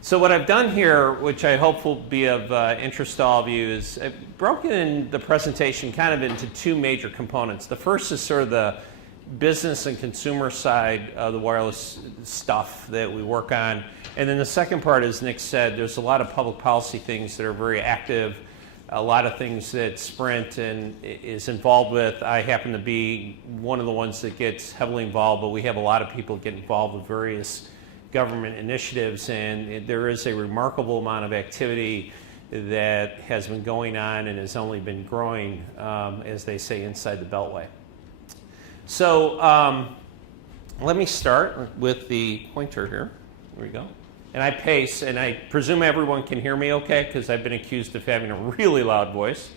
So what I've done here, which I hope will be of interest to all of you, is I've broken the presentation kind of into two major components. The first is sort of the business and consumer side of the wireless stuff that we work on. And then the second part, as Nick said, there's a lot of public policy things that are very active, a lot of things that Sprint is involved with. I happen to be one of the ones that gets heavily involved, but we have a lot of people get involved with various government initiatives, and there is a remarkable amount of activity that has been going on and has only been growing, as they say, inside the Beltway. So let me start with the pointer here. There we go. And I pace, and I presume everyone can hear me okay, because I've been accused of having a really loud voice.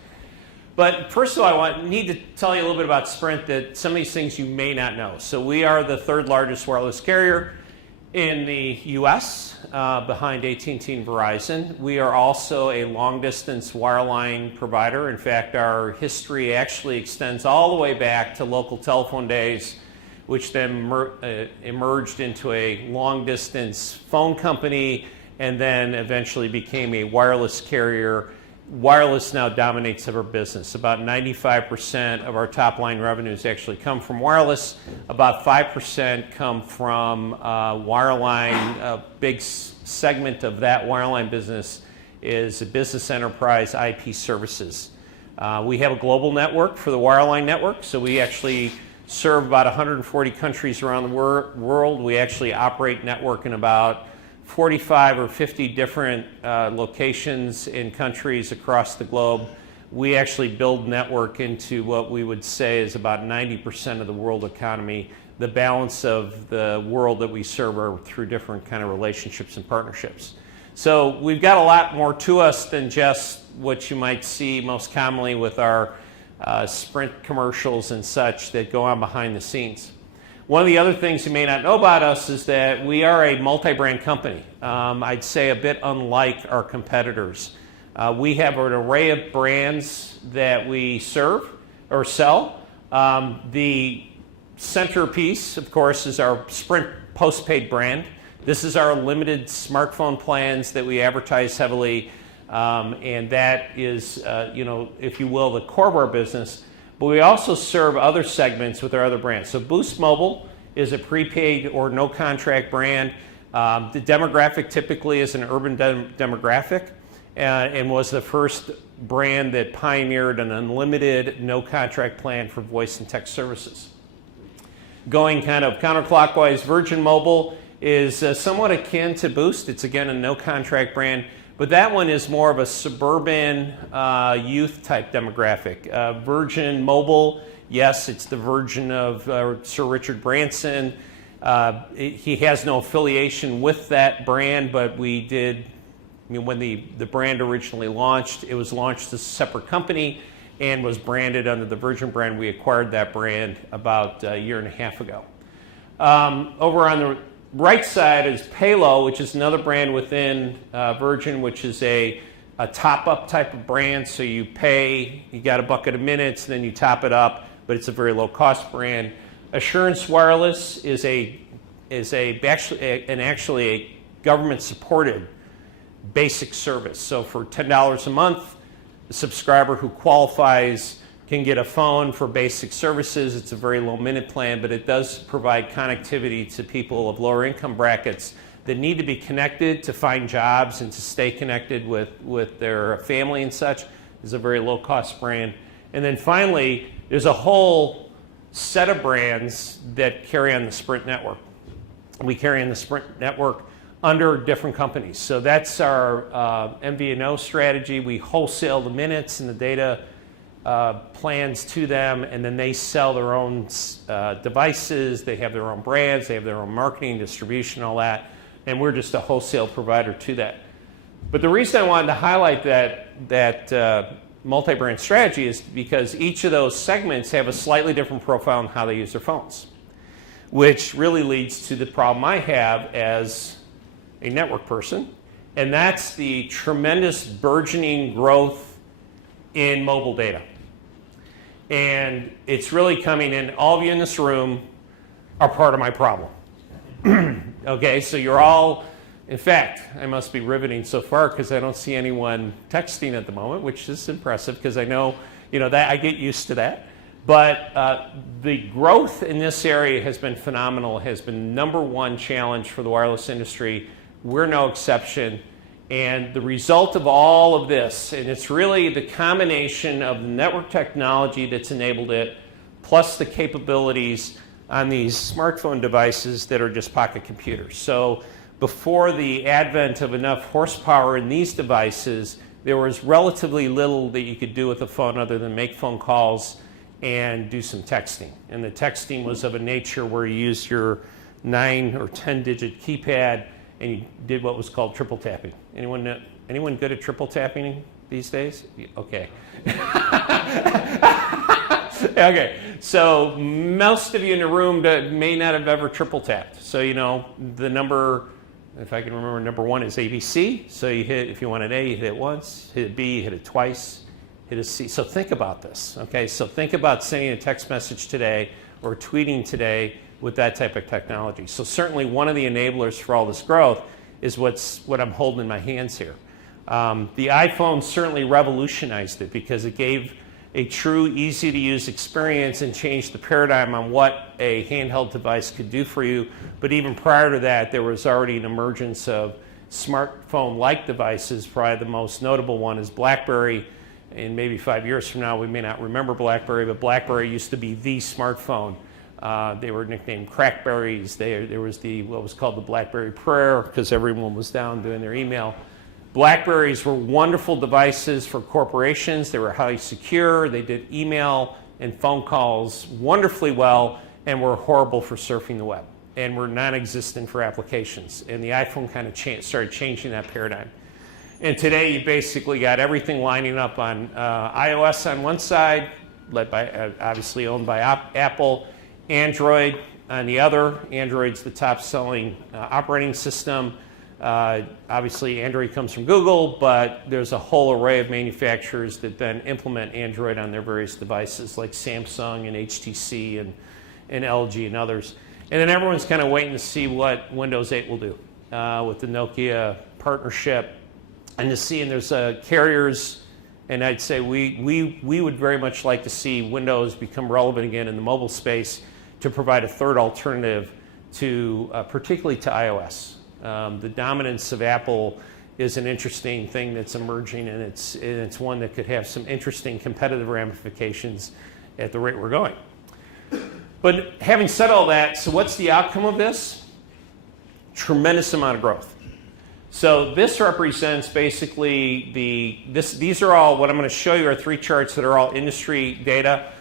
But first of all, I need to tell you a little bit about Sprint, that some of these things you may not know. So we are the third largest wireless carrier in the US, behind AT&T and Verizon. We are also a long-distance wireline provider. In fact, our history actually extends all the way back to local telephone days, which then emerged into a long-distance phone company and then eventually became a wireless carrier. Wireless now dominates our business. About 95% of our top-line revenues actually come from wireless. About 5% come from wireline. A big segment of that wireline business is a business enterprise IP services. We have a global network for the wireline network, so we actually serve about 140 countries around the world. We actually operate network in about 45 or 50 different locations in countries across the globe. We actually build network into what we would say is about 90% of the world economy. The balance of the world that we serve are through different kind of relationships and partnerships. So we've got a lot more to us than just what you might see most commonly with our Sprint commercials and such that go on behind the scenes. One of the other things you may not know about us is that we are a multi-brand company. I'd say a bit unlike our competitors. We have an array of brands that we serve or sell. The centerpiece, of course, is our Sprint postpaid brand. This is our limited smartphone plans that we advertise heavily, and that is, if you will, the core of our business. But we also serve other segments with our other brands. So Boost Mobile is a prepaid or no contract brand. The demographic typically is an urban demographic, and was the first brand that pioneered an unlimited no contract plan for voice and text services. Going kind of counterclockwise, Virgin Mobile is somewhat akin to Boost. It's again a no contract brand, but that one is more of a suburban youth type demographic. Virgin Mobile, yes, it's the Virgin of Sir Richard Branson. He has no affiliation with that brand, but we did, when the brand originally launched, it was launched as a separate company and was branded under the Virgin brand. We acquired that brand about a year and a half ago. Over on the right side is Palo, which is another brand within Virgin, which is a top-up type of brand. So you pay, you got a bucket of minutes, then you top it up, but it's a very low-cost brand. Assurance Wireless is actually a government-supported basic service. So for $10 a month, the subscriber who qualifies can get a phone for basic services. It's a very low minute plan, but it does provide connectivity to people of lower income brackets that need to be connected to find jobs and to stay connected with their family and such. It's a very low cost brand. And then finally, there's a whole set of brands that carry on the Sprint network. We carry on the Sprint network under different companies. So that's our MVNO strategy. We wholesale the minutes and the data plans to them, and then they sell their own devices. They have their own brands. They have their own marketing, distribution, all that. And we're just a wholesale provider to that. But the reason I wanted to highlight that multi-brand strategy is because each of those segments have a slightly different profile on how they use their phones, which really leads to the problem I have as a network person, and that's the tremendous burgeoning growth in mobile data. And it's really coming in. All of you in this room are part of my problem. Okay, so you're all In fact, I must be riveting so far because I don't see anyone texting at the moment, which is impressive because I know, that I get used to that. But the growth in this area has been phenomenal, has been #1 challenge for the wireless industry. We're no exception. And the result of all of this, and it's really the combination of the network technology that's enabled it, plus the capabilities on these smartphone devices that are just pocket computers. So before the advent of enough horsepower in these devices, there was relatively little that you could do with a phone other than make phone calls and do some texting. And the texting was of a nature where you used your 9 or 10-digit keypad and you did what was called triple tapping. Anyone good at triple tapping these days? Okay. Okay, so most of you in the room may not have ever triple tapped. So the number, if I can remember, number 1 is ABC. So you hit, if you want an A, you hit it once, hit a B, you hit it twice, hit a C. So think about this, okay? So think about sending a text message today or tweeting today with that type of technology. So certainly one of the enablers for all this growth is what I'm holding in my hands here. The iPhone certainly revolutionized it because it gave a true easy-to-use experience and changed the paradigm on what a handheld device could do for you. But even prior to that, there was already an emergence of smartphone-like devices. Probably the most notable one is BlackBerry. And maybe 5 years from now, we may not remember BlackBerry, but BlackBerry used to be the smartphone. They were nicknamed crackberries. There was what was called the BlackBerry Prayer because everyone was down doing their email. BlackBerries were wonderful devices for corporations. They were highly secure. They did email and phone calls wonderfully well and were horrible for surfing the web and were non-existent for applications. And the iPhone kind of started changing that paradigm. And today you basically got everything lining up on iOS on one side, led by, obviously owned by Apple, Android on the other. Android's the top-selling operating system. Obviously, Android comes from Google, but there's a whole array of manufacturers that then implement Android on their various devices, like Samsung and HTC and LG and others. And then everyone's kind of waiting to see what Windows 8 will do with the Nokia partnership. And there's carriers, and I'd say we would very much like to see Windows become relevant again in the mobile space to provide a third alternative to, particularly to iOS. The dominance of Apple is an interesting thing that's emerging, and it's one that could have some interesting competitive ramifications at the rate we're going. But having said all that, so what's the outcome of this? Tremendous amount of growth. So this represents basically these are all, what I'm going to show you are 3 charts that are all industry data.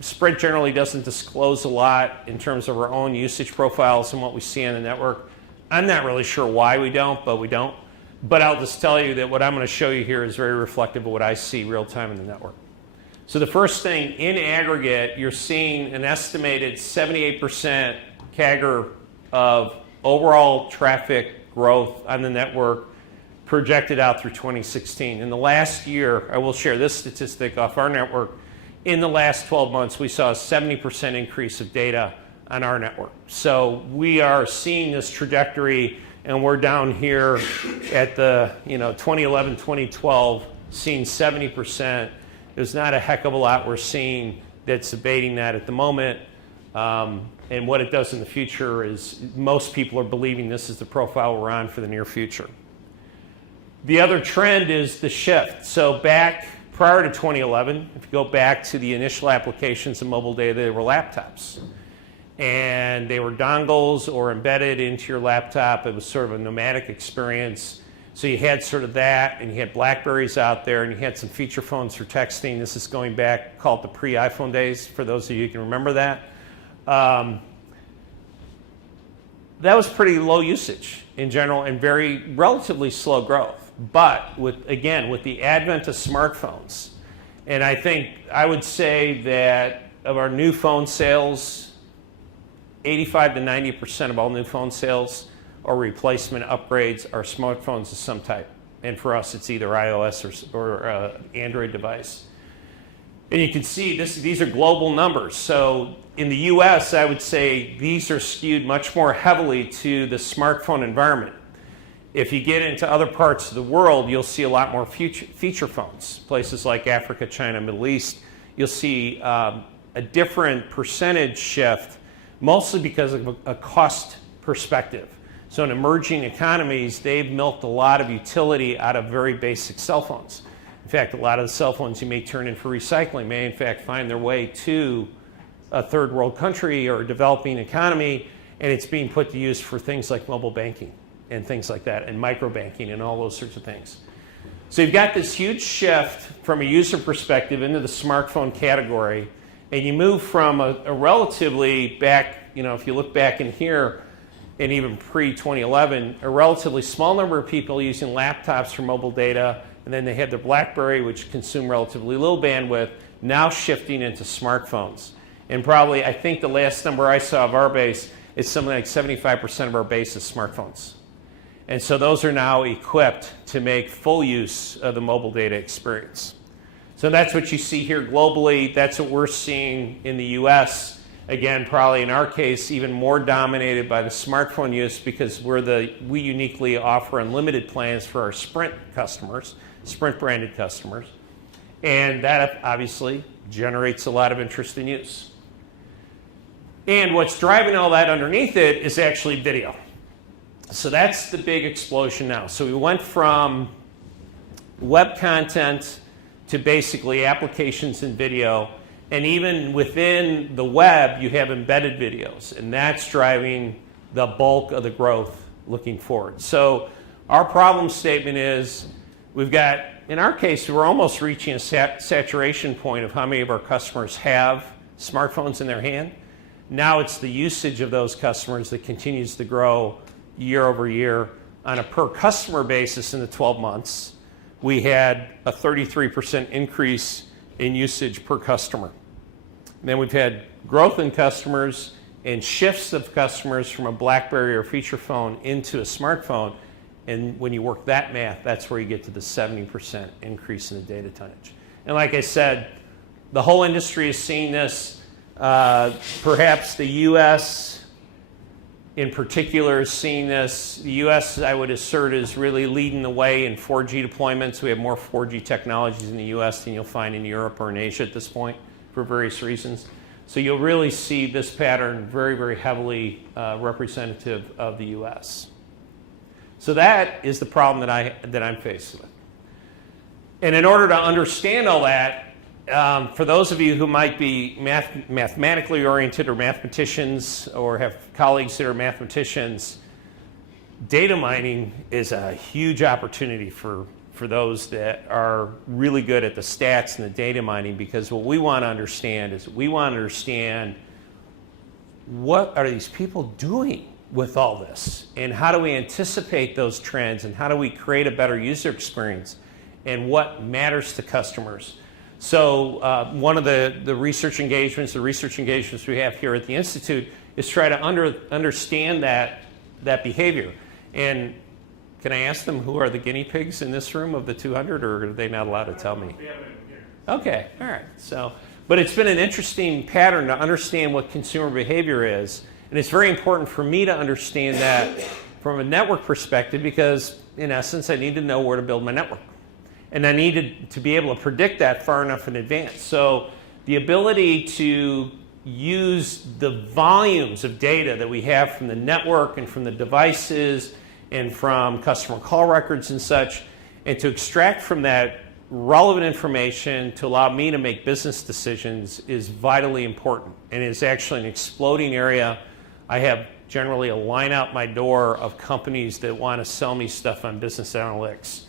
Sprint generally doesn't disclose a lot in terms of our own usage profiles and what we see on the network. I'm not really sure why we don't, but we don't. But I'll just tell you that what I'm going to show you here is very reflective of what I see real time in the network. So the first thing, in aggregate, you're seeing an estimated 78% CAGR of overall traffic growth on the network projected out through 2016. In the last year, I will share this statistic off our network. In the last 12 months, we saw a 70% increase of data on our network. So we are seeing this trajectory, and we're down here at the 2011, 2012, seeing 70%. There's not a heck of a lot we're seeing that's abating that at the moment. And what it does in the future is most people are believing this is the profile we're on for the near future. The other trend is the shift. So back prior to 2011, if you go back to the initial applications of mobile data, they were laptops. And they were dongles or embedded into your laptop. It was sort of a nomadic experience. So you had sort of that, and you had BlackBerries out there, and you had some feature phones for texting. This is going back, called the pre-iPhone days, for those of you who can remember that. That was pretty low usage in general and very relatively slow growth. But with the advent of smartphones, and I would say that of our new phone sales, 85 to 90% of all new phone sales or replacement upgrades are smartphones of some type. And for us, it's either iOS or Android device. And you can see these are global numbers. So in the US, I would say these are skewed much more heavily to the smartphone environment. If you get into other parts of the world, you'll see a lot more feature phones. Places like Africa, China, Middle East, you'll see a different percentage shift, mostly because of a cost perspective. So in emerging economies, they've milked a lot of utility out of very basic cell phones. In fact, a lot of the cell phones you may turn in for recycling may in fact find their way to a third world country or a developing economy, and it's being put to use for things like mobile banking and things like that, and micro banking and all those sorts of things. So you've got this huge shift from a user perspective into the smartphone category, and you move from a relatively back, if you look back in here, and even pre-2011, a relatively small number of people using laptops for mobile data, and then they had their BlackBerry, which consumed relatively little bandwidth, now shifting into smartphones. And probably, I think the last number I saw of our base is something like 75% of our base is smartphones. And so those are now equipped to make full use of the mobile data experience. So that's what you see here globally. That's what we're seeing in the US. Again, probably in our case, even more dominated by the smartphone use because we uniquely offer unlimited plans for our Sprint customers, Sprint branded customers. And that obviously generates a lot of interest in use. And what's driving all that underneath it is actually video. So that's the big explosion now. So we went from web content to basically applications and video. And even within the web, you have embedded videos. And that's driving the bulk of the growth looking forward. So our problem statement is we've got, in our case, we're almost reaching a saturation point of how many of our customers have smartphones in their hand. Now it's the usage of those customers that continues to grow year over year. On a per customer basis in the 12 months, we had a 33% increase in usage per customer. And then we've had growth in customers and shifts of customers from a BlackBerry or feature phone into a smartphone. And when you work that math, that's where you get to the 70% increase in the data tonnage. And like I said, the whole industry is seeing this. Perhaps the US in particular is seeing this. The US, I would assert, is really leading the way in 4G deployments. We have more 4G technologies in the US than you'll find in Europe or in Asia at this point for various reasons. So you'll really see this pattern very, very heavily representative of the US. So that is the problem that I'm faced with. And in order to understand all that, for those of you who might be mathematically oriented or mathematicians or have colleagues that are mathematicians, data mining is a huge opportunity for those that are really good at the stats and the data mining, because what we want to understand is we want to understand what are these people doing with all this, and how do we anticipate those trends, and how do we create a better user experience, and what matters to customers. So one of the research engagements we have here at the Institute is try to understand that behavior. And can I ask them who are the guinea pigs in this room of the 200, or are they not allowed to tell me? Okay, all right. So, but it's been an interesting pattern to understand what consumer behavior is. And it's very important for me to understand that from a network perspective, because in essence, I need to know where to build my network. And I needed to be able to predict that far enough in advance. So the ability to use the volumes of data that we have from the network and from the devices and from customer call records and such, and to extract from that relevant information to allow me to make business decisions is vitally important, and is actually an exploding area. I have generally a line out my door of companies that want to sell me stuff on business analytics.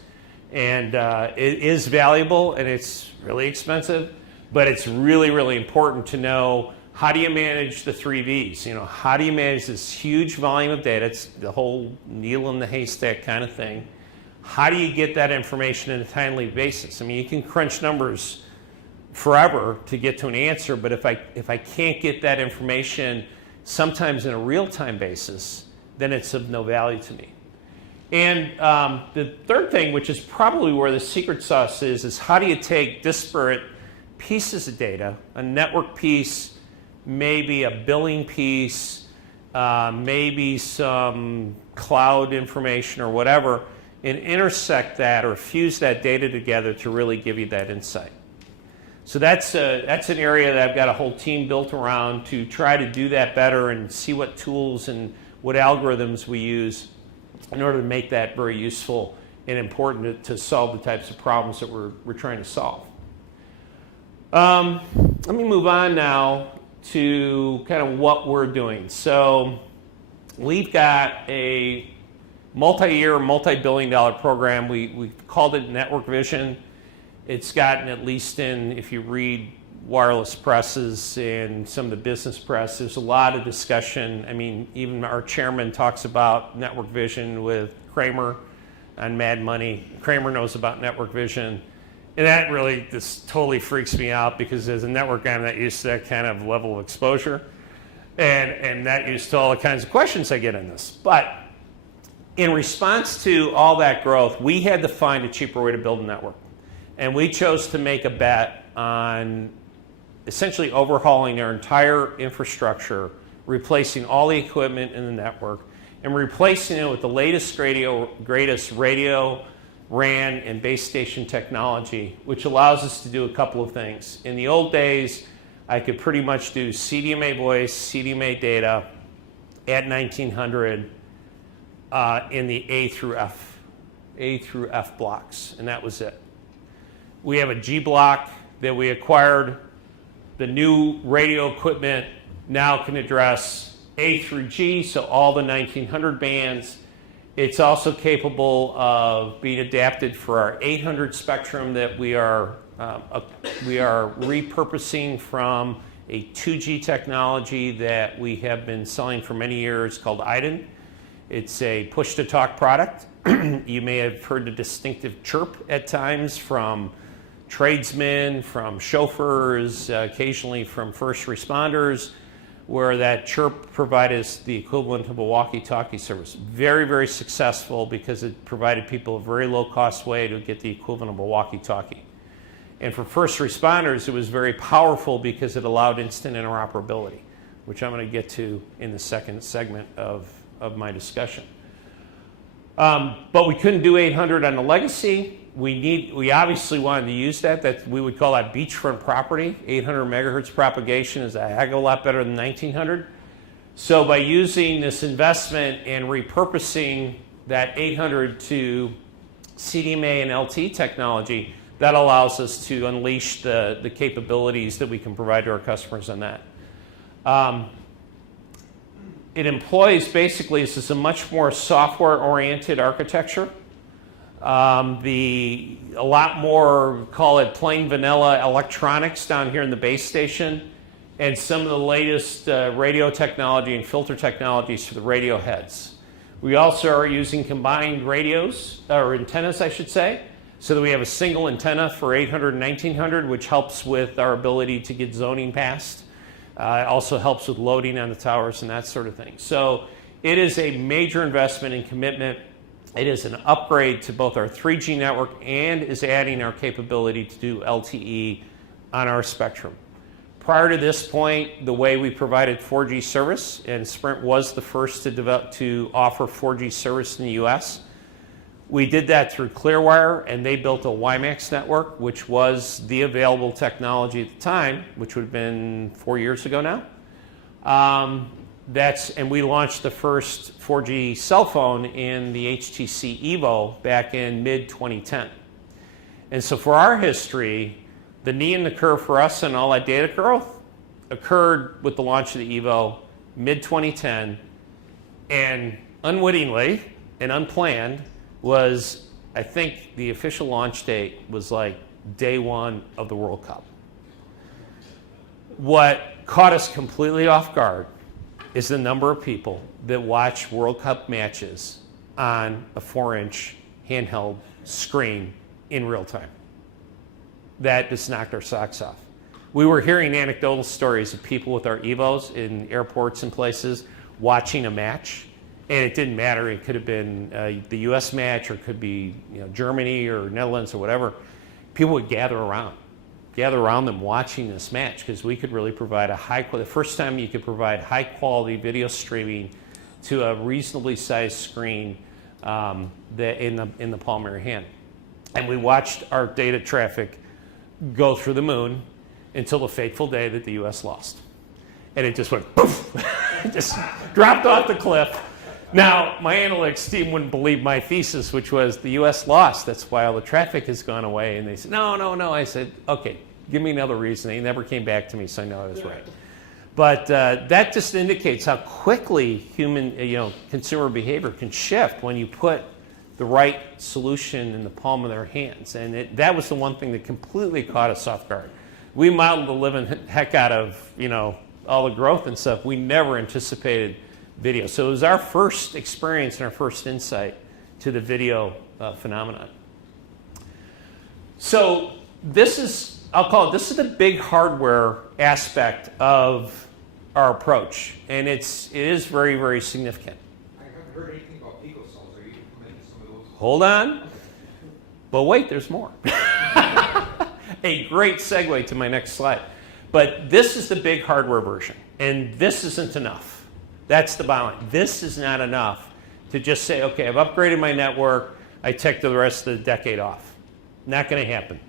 And it is valuable and it's really expensive, but it's really, really important to know, how do you manage the 3 V's? You know, how do you manage this huge volume of data? It's the whole needle in the haystack kind of thing. How do you get that information on a timely basis? I mean, you can crunch numbers forever to get to an answer, but if I can't get that information sometimes in a real-time basis, then it's of no value to me. And the third thing, which is probably where the secret sauce is how do you take disparate pieces of data, a network piece, maybe a billing piece, maybe some cloud information or whatever, and intersect that or fuse that data together to really give you that insight. So that's an area that I've got a whole team built around to try to do that better and see what tools and what algorithms we use in order to make that very useful and important to solve the types of problems that we're trying to solve. Let me move on now to kind of what we're doing. So we've got a multi-year, multi-billion-dollar program. We called it Network Vision. It's gotten, at least in, if you read wireless presses and some of the business press, there's a lot of discussion. I mean, even our chairman talks about Network Vision with Kramer on Mad Money. Kramer knows about Network Vision. And that really just totally freaks me out, because as a network guy, I'm not used to that kind of level of exposure. And not used to all the kinds of questions I get in this. But in response to all that growth, we had to find a cheaper way to build a network. And we chose to make a bet on essentially overhauling our entire infrastructure, replacing all the equipment in the network, and replacing it with the latest greatest radio, RAN, and base station technology, which allows us to do a couple of things. In the old days, I could pretty much do CDMA voice, CDMA data at 1900 in the A through F blocks, and that was it. We have a G block that we acquired. The new radio equipment now can address A through G, so all the 1900 bands. It's also capable of being adapted for our 800 spectrum that we are repurposing from a 2G technology that we have been selling for many years called IDEN. It's a push-to-talk product. You may have heard the distinctive chirp at times from tradesmen, from chauffeurs, occasionally from first responders, where that chirp provided us the equivalent of a walkie-talkie service. Very, very successful, because it provided people a very low-cost way to get the equivalent of a walkie-talkie. And for first responders, it was very powerful because it allowed instant interoperability, which I'm going to get to in the second segment of my discussion. But we couldn't do 800 on the legacy. We obviously wanted to use that. We would call that beachfront property. 800 megahertz propagation is a heck of a lot better than 1900. So by using this investment and repurposing that 800 to CDMA and LT technology, that allows us to unleash the capabilities that we can provide to our customers on that. It employs, basically, this is a much more software-oriented architecture. A lot more, call it plain vanilla electronics down here in the base station, and some of the latest radio technology and filter technologies for the radio heads. We also are using combined radios, or antennas, I should say, so that we have a single antenna for 800 and 1900, which helps with our ability to get zoning passed. It also helps with loading on the towers and that sort of thing. So it is a major investment and commitment. It is an upgrade to both our 3G network and is adding our capability to do LTE on our spectrum. Prior to this point, the way we provided 4G service, and Sprint was the first to offer 4G service in the US, we did that through Clearwire, and they built a WiMAX network, which was the available technology at the time, which would have been 4 years ago now. And we launched the first 4G cell phone in the HTC Evo back in mid-2010. And so for our history, the knee in the curve for us and all that data growth occurred with the launch of the Evo mid-2010, and unwittingly and unplanned was, I think the official launch date was like day one of the World Cup. What caught us completely off guard is the number of people that watch World Cup matches on a 4-inch handheld screen in real time. That just knocked our socks off. We were hearing anecdotal stories of people with our Evos in airports and places watching a match, and it didn't matter. It could have been the U.S. match, or it could be Germany or Netherlands or whatever. People would gather around them watching this match, because we could really provide the first time you could provide high quality video streaming to a reasonably sized screen in the palm of your hand. And we watched our data traffic go through the moon until the fateful day that the U.S. lost. And it just went poof, it just dropped off the cliff. Now, my analytics team wouldn't believe my thesis, which was the U.S. lost. That's why all the traffic has gone away. And they said, no, no, no. I said, okay, give me another reason. They never came back to me, so I know I was right. But that just indicates how quickly human, consumer behavior can shift when you put the right solution in the palm of their hands. And that was the one thing that completely caught us off guard. We modeled the living heck out of, all the growth and stuff. We never anticipated video. So it was our first experience and our first insight to the video phenomenon. So this is, I'll call it, this is the big hardware aspect of our approach. And it is very, very significant. I haven't heard anything about Pico Cells. Are you implementing some of those? Hold on. But wait, there's more. A great segue to my next slide. But this is the big hardware version. And this isn't enough. That's the bottom line. This is not enough to just say, okay, I've upgraded my network. I take the rest of the decade off. Not going to happen.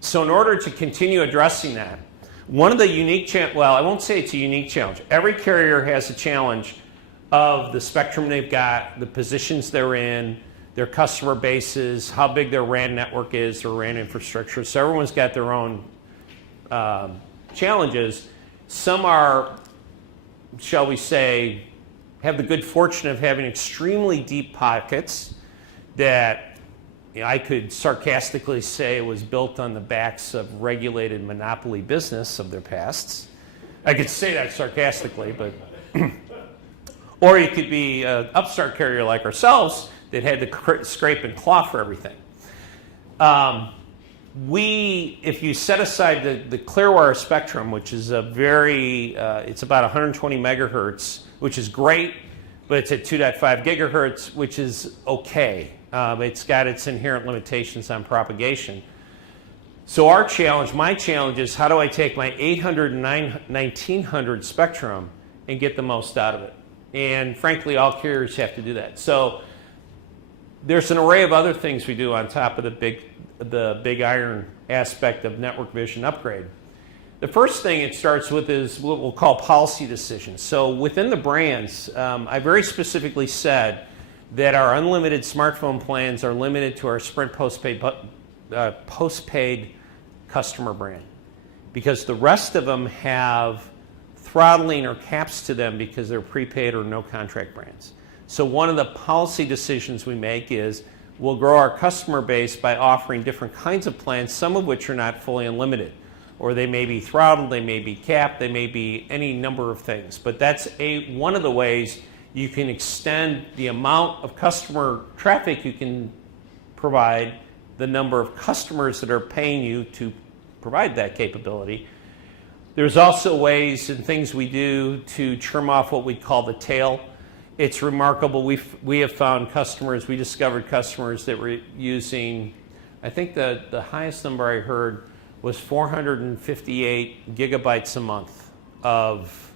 So in order to continue addressing that, one of the unique well, I won't say it's a unique challenge. Every carrier has a challenge of the spectrum they've got, the positions they're in, their customer bases, how big their RAN network is, their RAN infrastructure. So everyone's got their own challenges. Some are, shall we say, have the good fortune of having extremely deep pockets that I could sarcastically say was built on the backs of regulated monopoly business of their pasts. I could say that sarcastically, but or you could be an upstart carrier like ourselves that had to scrape and claw for everything. If you set aside the Clearwire spectrum, which is it's about 120 megahertz, which is great, but it's at 2.5 gigahertz, which is okay. It's got its inherent limitations on propagation. So my challenge is how do I take my 800 and 1900 spectrum and get the most out of it? And frankly, all carriers have to do that. So there's an array of other things we do on top of the big iron aspect of network vision upgrade. The first thing it starts with is what we'll call policy decisions. So within the brands, I very specifically said that our unlimited smartphone plans are limited to our Sprint postpaid customer brand, because the rest of them have throttling or caps to them because they're prepaid or no contract brands. So one of the policy decisions we make is we'll grow our customer base by offering different kinds of plans, some of which are not fully unlimited, or they may be throttled, they may be capped, they may be any number of things. But that's one of the ways you can extend the amount of customer traffic you can provide, the number of customers that are paying you to provide that capability. There's also ways and things we do to trim off what we call the tail. It's remarkable. We have found customers, we discovered customers that were using, I think the highest number I heard was 458 gigabytes a month of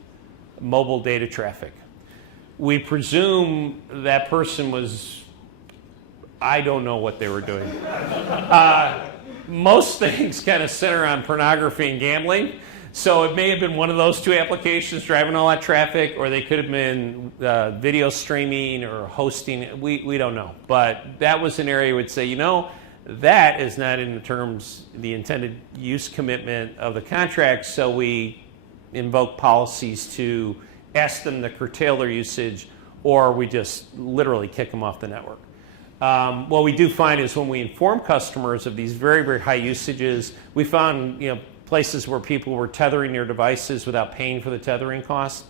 mobile data traffic. We presume that person was, I don't know what they were doing. Most things kind of center on pornography and gambling. So it may have been one of those two applications driving all that traffic, or they could have been video streaming or hosting. We don't know. But that was an area we would say, that is not in the intended use commitment of the contract, so we invoke policies to ask them to curtail their usage, or we just literally kick them off the network. What we do find is when we inform customers of these very, very high usages, we found places where people were tethering their devices without paying for the tethering cost,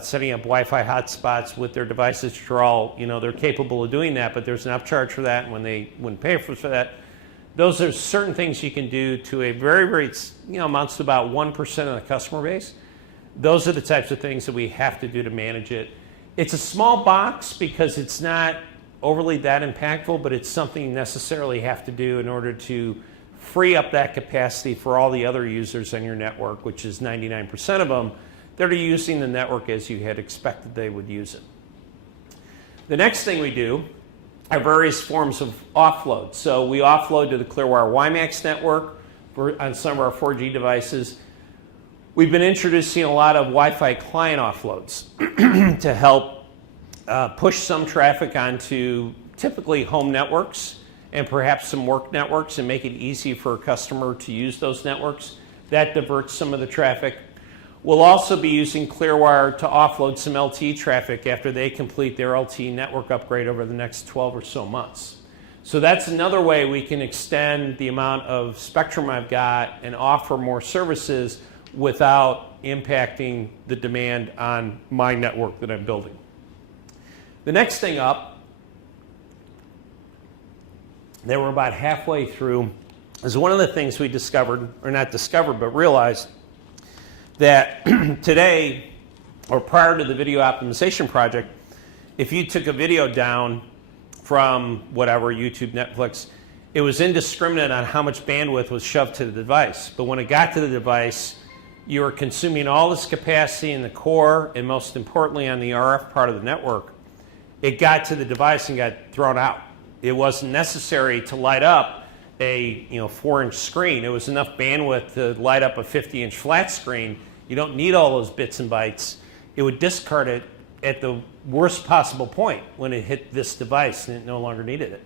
setting up Wi-Fi hotspots with their devices, which are all, they're capable of doing that, but there's an upcharge for that, and when they wouldn't pay for that, those are certain things you can do to a very, very, amounts to about 1% of the customer base. Those are the types of things that we have to do to manage it. It's a small box because it's not overly that impactful, but it's something you necessarily have to do in order to free up that capacity for all the other users on your network, which is 99% of them, that are using the network as you had expected they would use it. The next thing we do are various forms of offload. So we offload to the Clearwire WiMAX network on some of our 4G devices. We've been introducing a lot of Wi-Fi client offloads to help push some traffic onto typically home networks and perhaps some work networks and make it easy for a customer to use those networks. That diverts some of the traffic. We'll also be using Clearwire to offload some LTE traffic after they complete their LTE network upgrade over the next 12 or so months. So that's another way we can extend the amount of spectrum I've got and offer more services without impacting the demand on my network that I'm building. The next thing up, that we're about halfway through, is one of the things we discovered, or not discovered, but realized that today, or prior to the video optimization project, if you took a video down from whatever, YouTube, Netflix, it was indiscriminate on how much bandwidth was shoved to the device. But when it got to the device, you were consuming all this capacity in the core, and most importantly on the RF part of the network. It got to the device and got thrown out. It wasn't necessary to light up a 4-inch screen. It was enough bandwidth to light up a 50-inch flat screen. You don't need all those bits and bytes. It would discard it at the worst possible point when it hit this device and it no longer needed it,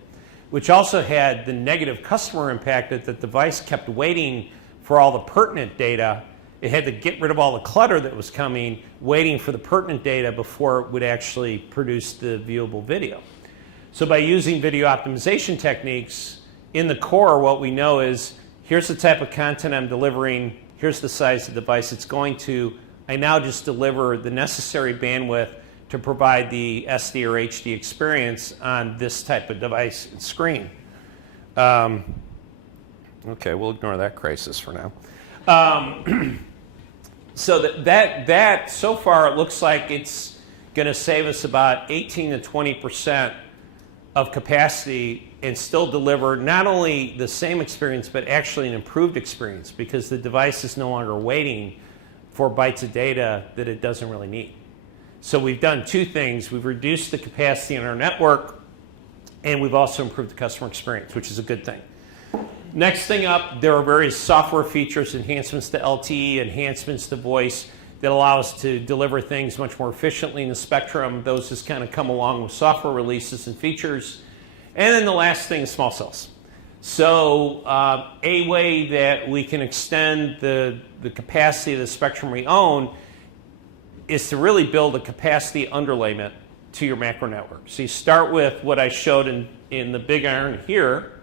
which also had the negative customer impact that the device kept waiting for all the pertinent data. It had to get rid of all the clutter that was coming, waiting for the pertinent data before it would actually produce the viewable video. So by using video optimization techniques, in the core, what we know is, here's the type of content I'm delivering, here's the size of the device it's going to. I now just deliver the necessary bandwidth to provide the SD or HD experience on this type of device and screen. Okay, we'll ignore that crisis for now. So that so far it looks like it's going to save us about 18 to 20% of capacity and still deliver not only the same experience but actually an improved experience, because the device is no longer waiting for bytes of data that it doesn't really need. So we've done two things. We've reduced the capacity in our network, and we've also improved the customer experience, which is a good thing. Next thing up, there are various software features, enhancements to LTE, enhancements to voice that allow us to deliver things much more efficiently in the spectrum. Those just kind of come along with software releases and features. And then the last thing is small cells. So a way that we can extend the capacity of the spectrum we own is to really build a capacity underlayment to your macro network. So you start with what I showed in the big iron here,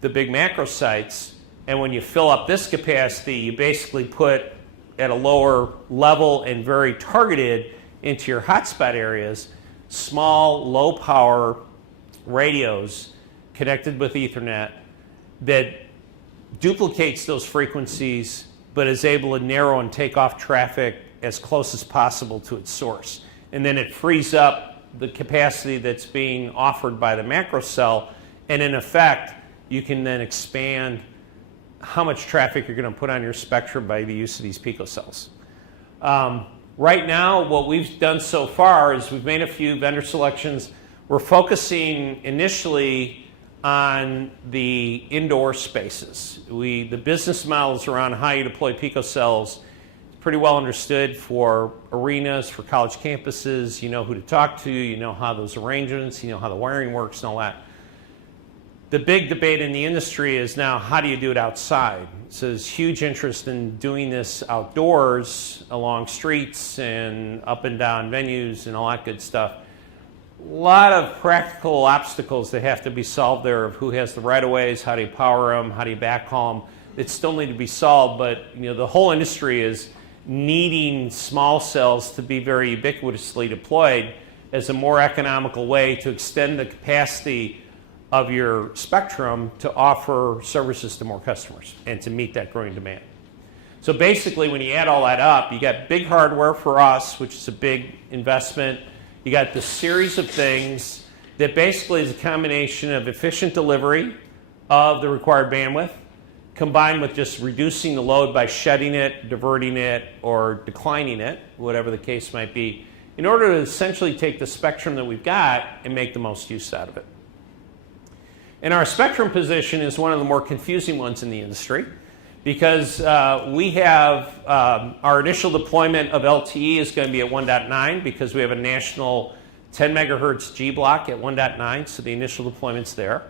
the big macro sites, and when you fill up this capacity, you basically put at a lower level and very targeted into your hotspot areas, small, low power radios connected with Ethernet that duplicates those frequencies but is able to narrow and take off traffic as close as possible to its source. And then it frees up the capacity that's being offered by the macro cell, and in effect, you can then expand how much traffic you're going to put on your spectrum by the use of these Pico Cells. Right now, what we've done so far is we've made a few vendor selections. We're focusing initially on the indoor spaces. The business models around how you deploy Pico Cells is pretty well understood for arenas, for college campuses. You know who to talk to, you know how those arrangements, you know how the wiring works and all that. The big debate in the industry is now, how do you do it outside? So there's huge interest in doing this outdoors, along streets and up and down venues and all that good stuff. A lot of practical obstacles that have to be solved there of who has the right-of-ways, how do you power them, how do you backhaul them. It still need to be solved, but the whole industry is needing small cells to be very ubiquitously deployed as a more economical way to extend the capacity of your spectrum to offer services to more customers and to meet that growing demand. So basically, when you add all that up, you got big hardware for us, which is a big investment. You got this series of things that basically is a combination of efficient delivery of the required bandwidth, combined with just reducing the load by shedding it, diverting it, or declining it, whatever the case might be. in order to essentially take the spectrum that we've got and make the most use out of it. And our spectrum position is one of the more confusing ones in the industry because we have our initial deployment of LTE is going to be at 1.9 because we have a national 10 megahertz G block at 1.9, so the initial deployment's there.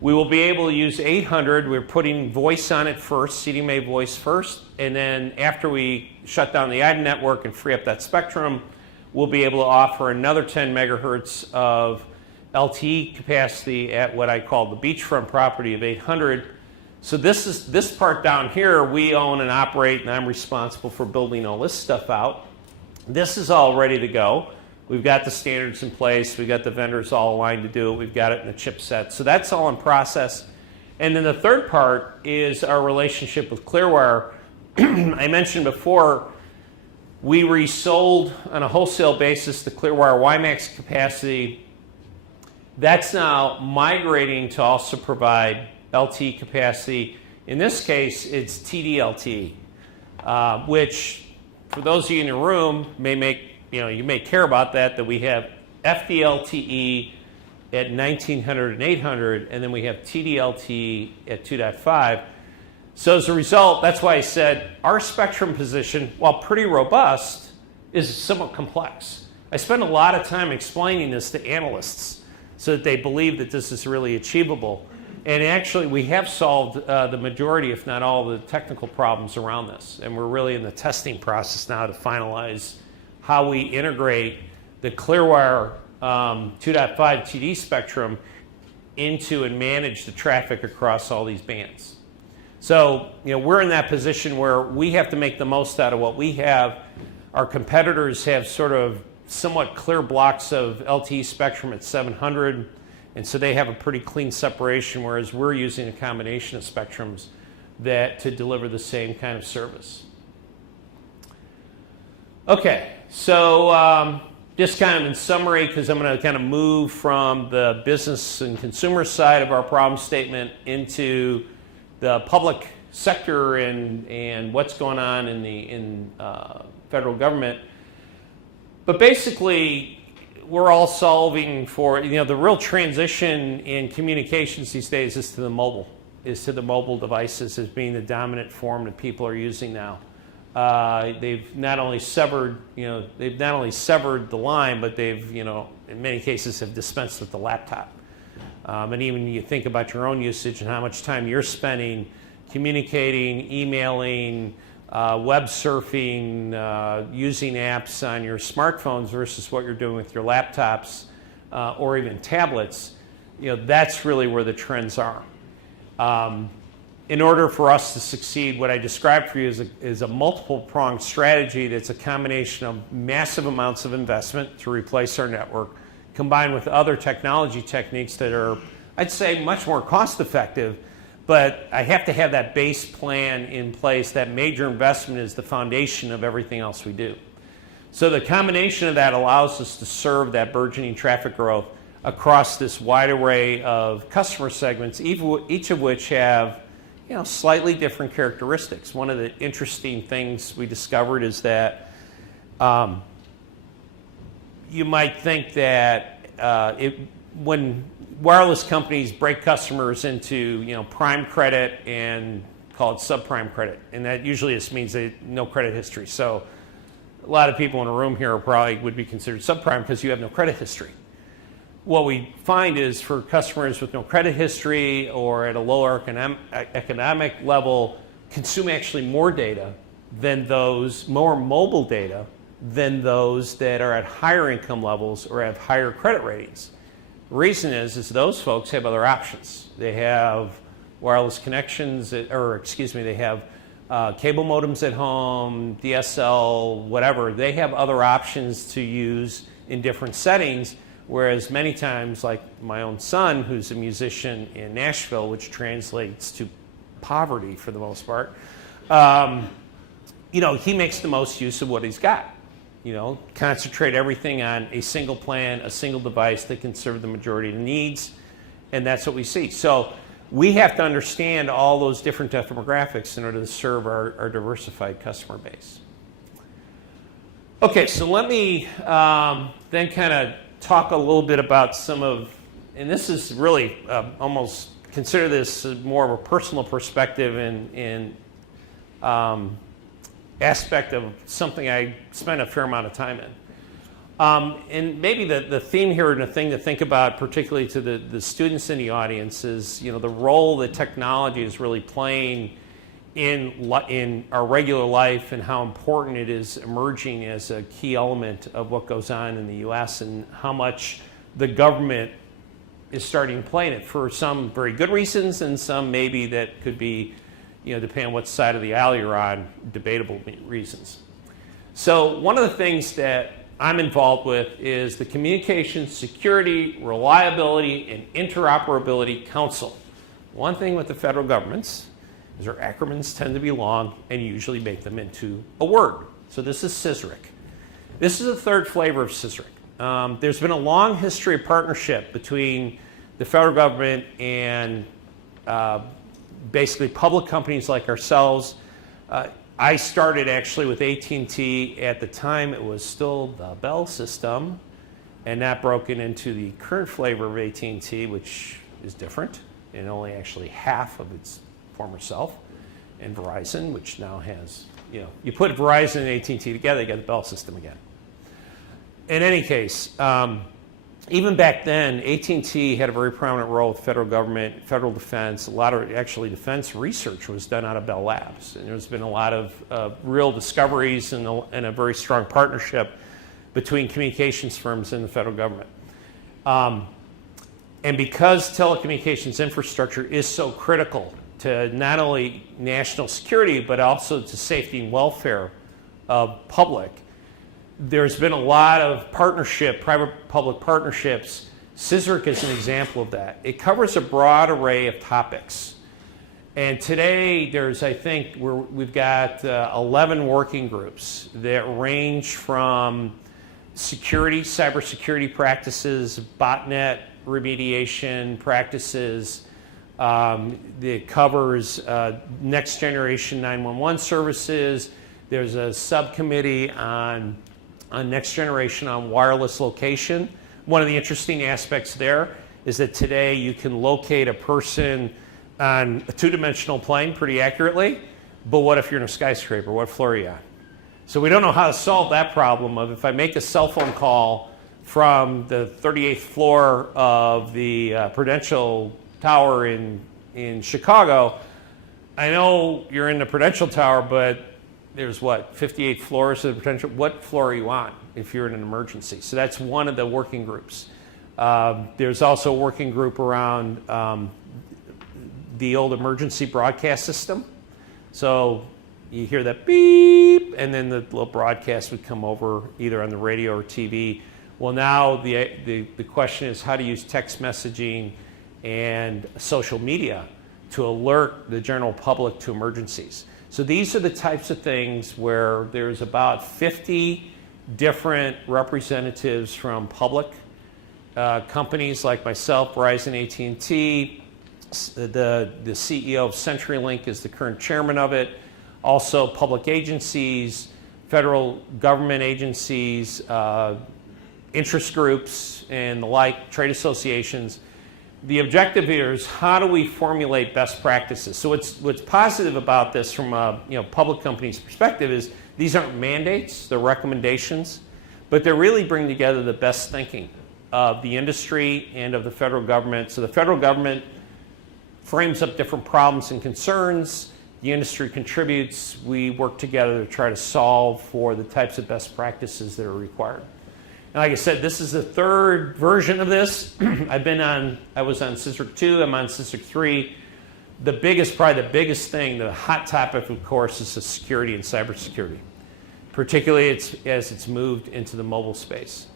We will be able to use 800. We're putting voice on it first, CDMA voice first, and then after we shut down the IDA network and free up that spectrum, we'll be able to offer another 10 megahertz of LTE capacity at what I call the beachfront property of 800. So this part down here, we own and operate, and I'm responsible for building all this stuff out. This is all ready to go. We've got the standards in place. We've got the vendors all aligned to do it. We've got it in the chipset. So that's all in process. And then the third part is our relationship with Clearwire. I mentioned before, we resold on a wholesale basis the Clearwire WiMAX capacity. That's now migrating to also provide LTE capacity. In this case, it's TD-LTE, which for those of you in the room may make, you may care about that we have FD-LTE at 1900 and 800, and then we have TD-LTE at 2.5. So as a result, that's why I said our spectrum position, while pretty robust, is somewhat complex. I spend a lot of time explaining this to analysts so that they believe that this is really achievable. And actually, we have solved the majority, if not all, the technical problems around this. And we're really in the testing process now to finalize how we integrate the Clearwire 2.5 TD spectrum into and manage the traffic across all these bands. So, we're in that position where we have to make the most out of what we have. Our competitors have sort of somewhat clear blocks of LTE spectrum at 700, and so they have a pretty clean separation, whereas we're using a combination of spectrums to deliver the same kind of service. Okay, so just kind of in summary, because I'm going to kind of move from the business and consumer side of our problem statement into the public sector and what's going on in the federal government. But basically, we're all solving for, the real transition in communications these days is to the mobile devices as being the dominant form that people are using now. They've not only severed the line, but they've, in many cases have dispensed with the laptop. And even you think about your own usage and how much time you're spending communicating, emailing, web surfing, using apps on your smartphones versus what you're doing with your laptops or even tablets, that's really where the trends are. In order for us to succeed, what I described for you is a multiple-pronged strategy that's a combination of massive amounts of investment to replace our network, combined with other technology techniques that are, I'd say, much more cost-effective. But I have to have that base plan in place. That major investment is the foundation of everything else we do. So the combination of that allows us to serve that burgeoning traffic growth across this wide array of customer segments, each of which have slightly different characteristics. One of the interesting things we discovered is that you might think that when wireless companies break customers into prime credit and call it subprime credit, and that usually just means no credit history. So a lot of people in a room here probably would be considered subprime because you have no credit history. What we find is for customers with no credit history or at a lower economic level consume actually more data than those, more mobile data than those that are at higher income levels or have higher credit ratings. The reason is those folks have other options. They have wireless connections, they have cable modems at home, DSL, whatever. They have other options to use in different settings, whereas many times, like my own son, who's a musician in Nashville, which translates to poverty for the most part, he makes the most use of what he's got. Concentrate everything on a single plan, a single device that can serve the majority of the needs, and that's what we see. So we have to understand all those different demographics in order to serve our diversified customer base. Okay, so let me then kind of talk a little bit about some of, and this is really almost consider this more of a personal perspective and aspect of something I spent a fair amount of time in. And maybe the theme here and the thing to think about, particularly to the students in the audience, is the role that technology is really playing in our regular life and how important it is emerging as a key element of what goes on in the U.S. and how much the government is starting to play in it for some very good reasons and some maybe that could be, depending on what side of the aisle you're on, debatable reasons. So one of the things that I'm involved with is the Communications Security, Reliability, and Interoperability Council. One thing with the federal governments is their acronyms tend to be long and you usually make them into a word. So this is CSRIC. This is the third flavor of CSRIC. There's been a long history of partnership between the federal government and basically public companies like ourselves. I started actually with AT&T. At the time, it was still the Bell system, and that broken into the current flavor of AT&T, which is different, and only actually half of its former self, and Verizon, which now has, you put Verizon and AT&T together, you get the Bell system again. In any case, even back then, AT&T had a very prominent role with federal government, federal defense. A lot of actually defense research was done out of Bell Labs. And there's been a lot of real discoveries and a very strong partnership between communications firms and the federal government. And because telecommunications infrastructure is so critical to not only national security, but also to safety and welfare of public, there's been a lot of partnership, private-public partnerships. CSRIC is an example of that. It covers a broad array of topics. And today, there's, I think, we've got 11 working groups that range from security, cybersecurity practices, botnet remediation practices. It covers next generation 911 services. There's a subcommittee on next generation on wireless location. One of the interesting aspects there is that today you can locate a person on a two-dimensional plane pretty accurately, but what if you're in a skyscraper? What floor are you on? So we don't know how to solve that problem of if I make a cell phone call from the 38th floor of the Prudential Tower in Chicago, I know you're in the Prudential Tower, but there's 58 floors of the Prudential. What floor are you on if you're in an emergency? So that's one of the working groups. There's also a working group around the old emergency broadcast system. So you hear that beep, and then the little broadcast would come over either on the radio or TV. Well, now the question is how to use text messaging and social media to alert the general public to emergencies. So these are the types of things where there's about 50 different representatives from public companies like myself, Verizon, AT&T. The CEO of CenturyLink is the current chairman of it. Also public agencies, federal government agencies, interest groups, and the like, trade associations. The objective here is how do we formulate best practices? So what's positive about this from a public company's perspective is these aren't mandates, they're recommendations, but they really bring together the best thinking of the industry and of the federal government. So the federal government frames up different problems and concerns, the industry contributes, we work together to try to solve for the types of best practices that are required. And like I said, this is the third version of this. I was on CSRIC 2, I'm on CSRIC 3. Probably the biggest thing, the hot topic, of course, is the security and cybersecurity, particularly as it's moved into the mobile space.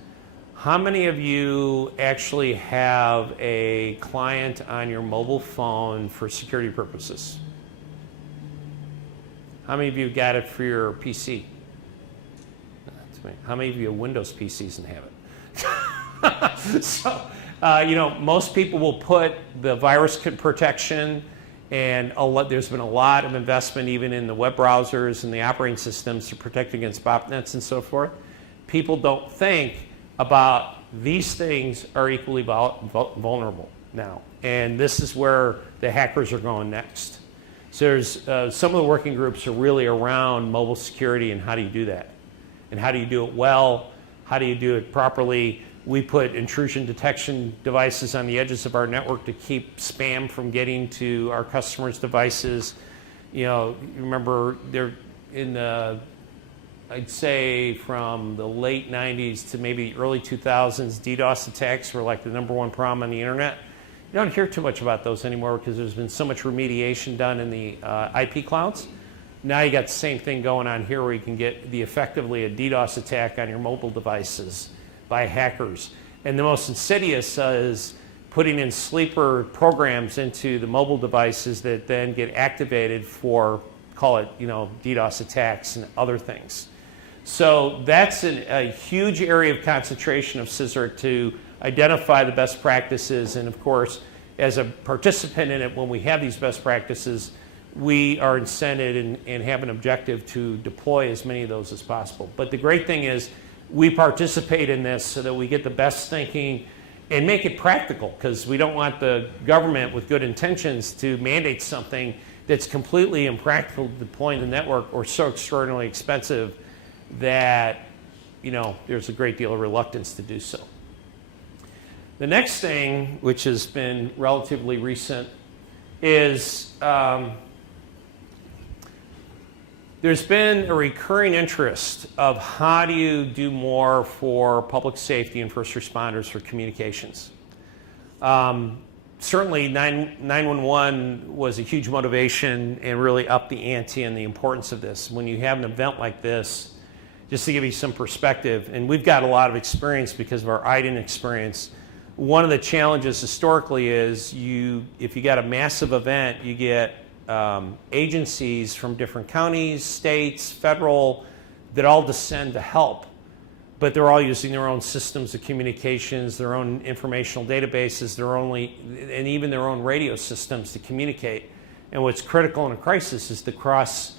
How many of you actually have a client on your mobile phone for security purposes? How many of you got it for your PC? How many of you have Windows PCs and have it? So, most people will put the virus protection, and there's been a lot of investment even in the web browsers and the operating systems to protect against botnets and so forth. people don't think about these things are equally vulnerable now. And this is where the hackers are going next. So there's some of the working groups are really around mobile security and how do you do that? And how do you do it well? How do you do it properly? We put intrusion detection devices on the edges of our network to keep spam from getting to our customers' devices. You know, remember they're in the, I'd say from the late 90s to maybe early 2000s, DDoS attacks were like the #1 problem on the internet. You don't hear too much about those anymore because there's been so much remediation done in the IP clouds. Now you got the same thing going on here where you can get effectively a DDoS attack on your mobile devices by hackers. And the most insidious is putting in sleeper programs into the mobile devices that then get activated for, call it, you know, DDoS attacks and other things. So that's a huge area of concentration of CISRC to identify the best practices. And of course, as a participant in it, when we have these best practices, we are incented and have an objective to deploy as many of those as possible. But the great thing is we participate in this so that we get the best thinking and make it practical, because we don't want the government with good intentions to mandate something that's completely impractical to deploy in the network or so extraordinarily expensive that, you know, there's a great deal of reluctance to do so. The next thing, which has been relatively recent, is there's been a recurring interest of how do you do more for public safety and first responders for communications. Certainly 911 was a huge motivation and really upped the ante and the importance of this. When you have an event like this, just to give you some perspective, and we've got a lot of experience because of our IDEN experience, one of the challenges historically is if you got a massive event, you get agencies from different counties, states, federal, that all descend to help. But they're all using their own systems of communications, their own informational databases, and even their own radio systems to communicate. And what's critical in a crisis is the cross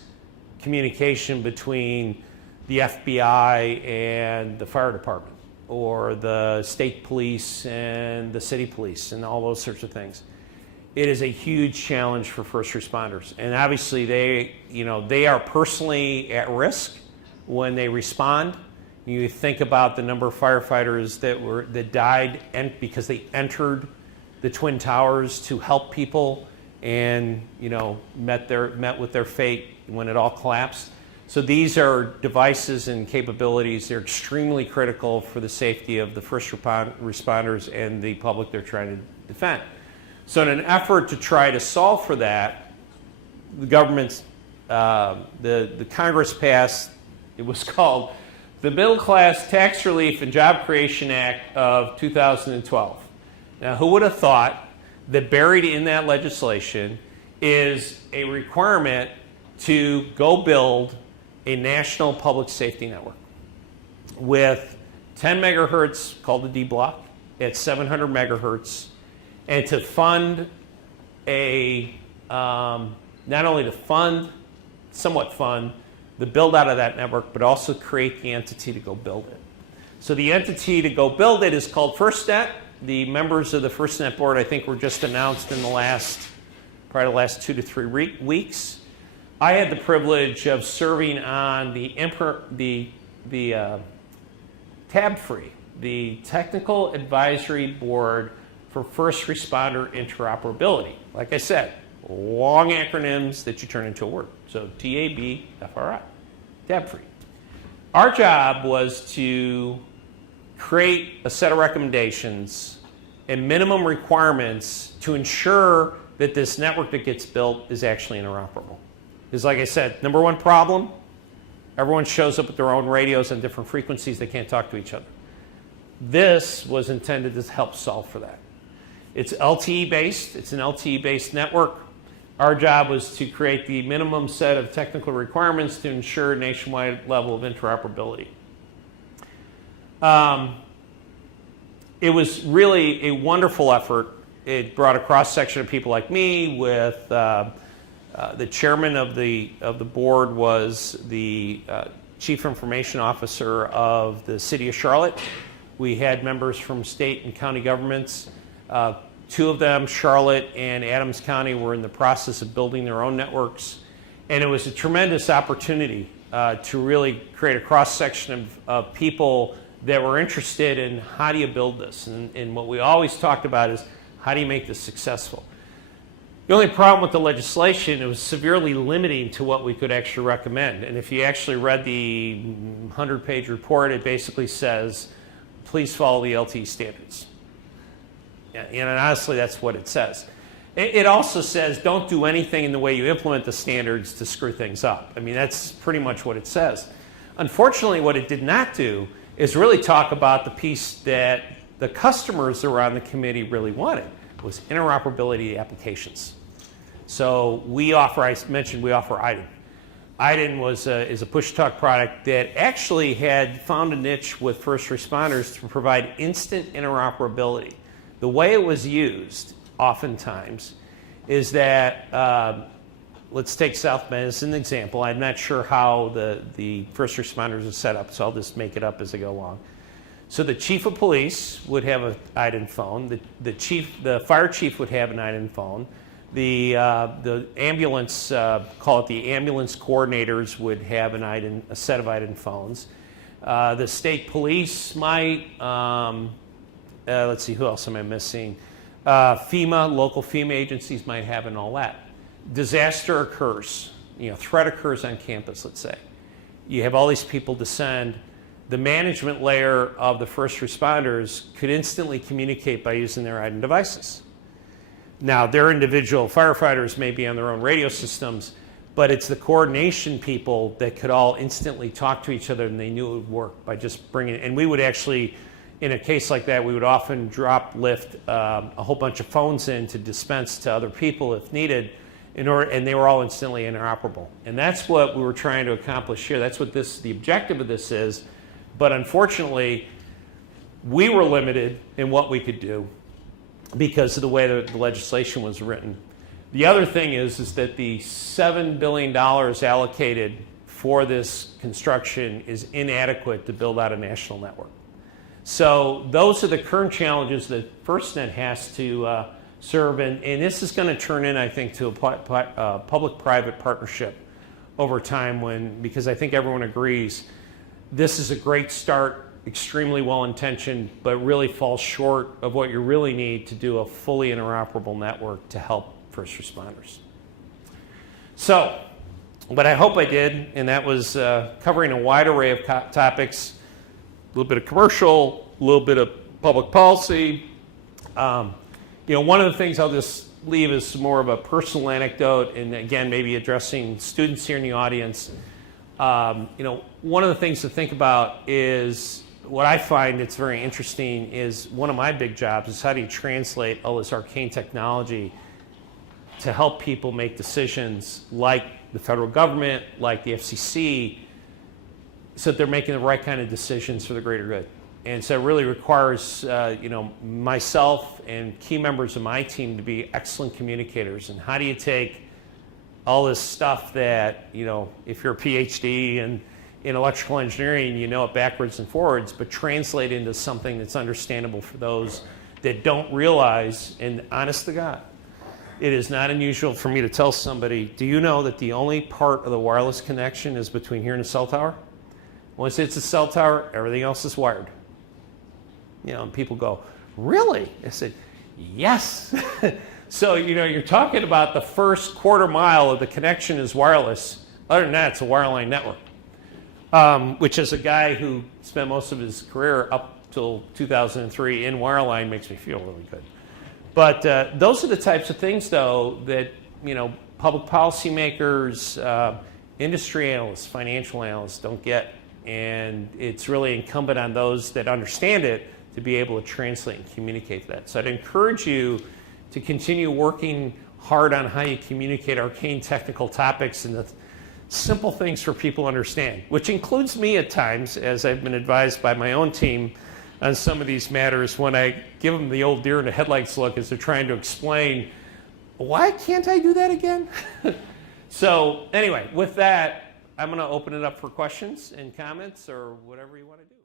communication between the FBI and the fire department, or the state police and the city police, and all those sorts of things. It is a huge challenge for first responders, and obviously they are personally at risk when they respond. You think about the number of firefighters that died because they entered the Twin Towers to help people, and met with their fate when it all collapsed. So these are devices and capabilities. They're extremely critical for the safety of the first responders and the public they're trying to defend. So in an effort to try to solve for that, the government's, the Congress passed, it was called the Middle Class Tax Relief and Job Creation Act of 2012. Now, who would have thought that buried in that legislation is a requirement to go build a national public safety network with 10 megahertz, called the D block, at 700 megahertz, and to fund not only to somewhat fund the build out of that network, but also create the entity to go build it. So the entity to go build it is called FirstNet. The members of the FirstNet board, I think, were just announced in probably the last 2 to 3 weeks. I had the privilege of serving on the TAB-free, the Technical Advisory Board for First Responder Interoperability. Like I said, long acronyms that you turn into a word. So TABFRI, TAB-free. Our job was to create a set of recommendations and minimum requirements to ensure that this network that gets built is actually interoperable. Because like I said, #1 problem, everyone shows up with their own radios on different frequencies. They can't talk to each other. This was intended to help solve for that. It's LTE-based. It's an LTE-based network. Our job was to create the minimum set of technical requirements to ensure a nationwide level of interoperability. It was really a wonderful effort. It brought a cross-section of people like me with the chairman of the board was the Chief Information Officer of the City of Charlotte. We had members from state and county governments. Two of them, Charlotte and Adams County, were in the process of building their own networks. And it was a tremendous opportunity to really create a cross-section of people that were interested in how do you build this. And what we always talked about is how do you make this successful. The only problem with the legislation, it was severely limiting to what we could actually recommend. And if you actually read the 100-page report, it basically says, please follow the LTE standards. And honestly, that's what it says. It also says, don't do anything in the way you implement the standards to screw things up. I mean, that's pretty much what it says. Unfortunately, what it did not do is really talk about the piece that the customers that were on the committee really wanted, was interoperability applications. So we offer, I mentioned we offer IDEN. IDEN is a push-talk product that actually had found a niche with first responders to provide instant interoperability. The way it was used, oftentimes, is that, let's take South Bend as an example. I'm not sure how the first responders are set up, so I'll just make it up as I go along. So the chief of police would have an IDEN phone. The fire chief would have an IDEN phone. The ambulance, call it the ambulance coordinators, would have a set of IDEN phones. The state police might. Let's see, who else am I missing? FEMA, local FEMA agencies might have and all that. Disaster occurs, threat occurs on campus, let's say. You have all these people descend. The management layer of the first responders could instantly communicate by using their IDEN devices. Now, their individual firefighters may be on their own radio systems, but it's the coordination people that could all instantly talk to each other, and they knew it would work by just bringing it. And we would actually, in a case like that, we would often lift a whole bunch of phones in to dispense to other people if needed, and they were all instantly interoperable. And that's what we were trying to accomplish here. That's what the objective of this is. But unfortunately, we were limited in what we could do because of the way the legislation was written. The other thing is that the $7 billion allocated for this construction is inadequate to build out a national network. So those are the current challenges that FirstNet has to serve, and this is going to turn in, I think, to a public-private partnership over time because I think everyone agrees this is a great start, extremely well-intentioned, but really falls short of what you really need to do a fully interoperable network to help first responders. So, what I hope I did, and that was covering a wide array of topics, a little bit of commercial, a little bit of public policy. One of the things I'll just leave is more of a personal anecdote, and again, maybe addressing students here in the audience. One of the things to think about is what I find it's very interesting is one of my big jobs is how do you translate all this arcane technology to help people make decisions like the federal government, like the FCC, so that they're making the right kind of decisions for the greater good. And so it really requires, myself and key members of my team to be excellent communicators. And how do you take all this stuff that, if you're a PhD in electrical engineering, you know it backwards and forwards, but translate into something that's understandable for those that don't realize, and honest to God, it is not unusual for me to tell somebody, do you know that the only part of the wireless connection is between here and the cell tower? Once it's a cell tower, everything else is wired. And people go, really? I said, yes. So, you're talking about the first quarter mile of the connection is wireless. Other than that, it's a wireline network, which as a guy who spent most of his career up till 2003 in wireline makes me feel really good. But those are the types of things, though, that, public policymakers, industry analysts, financial analysts don't get. And it's really incumbent on those that understand it to be able to translate and communicate that. So I'd encourage you to continue working hard on how you communicate arcane technical topics and the simple things for people to understand, which includes me at times, as I've been advised by my own team on some of these matters when I give them the old deer in the headlights look as they're trying to explain, why can't I do that again? So anyway, with that, I'm going to open it up for questions and comments or whatever you want to do.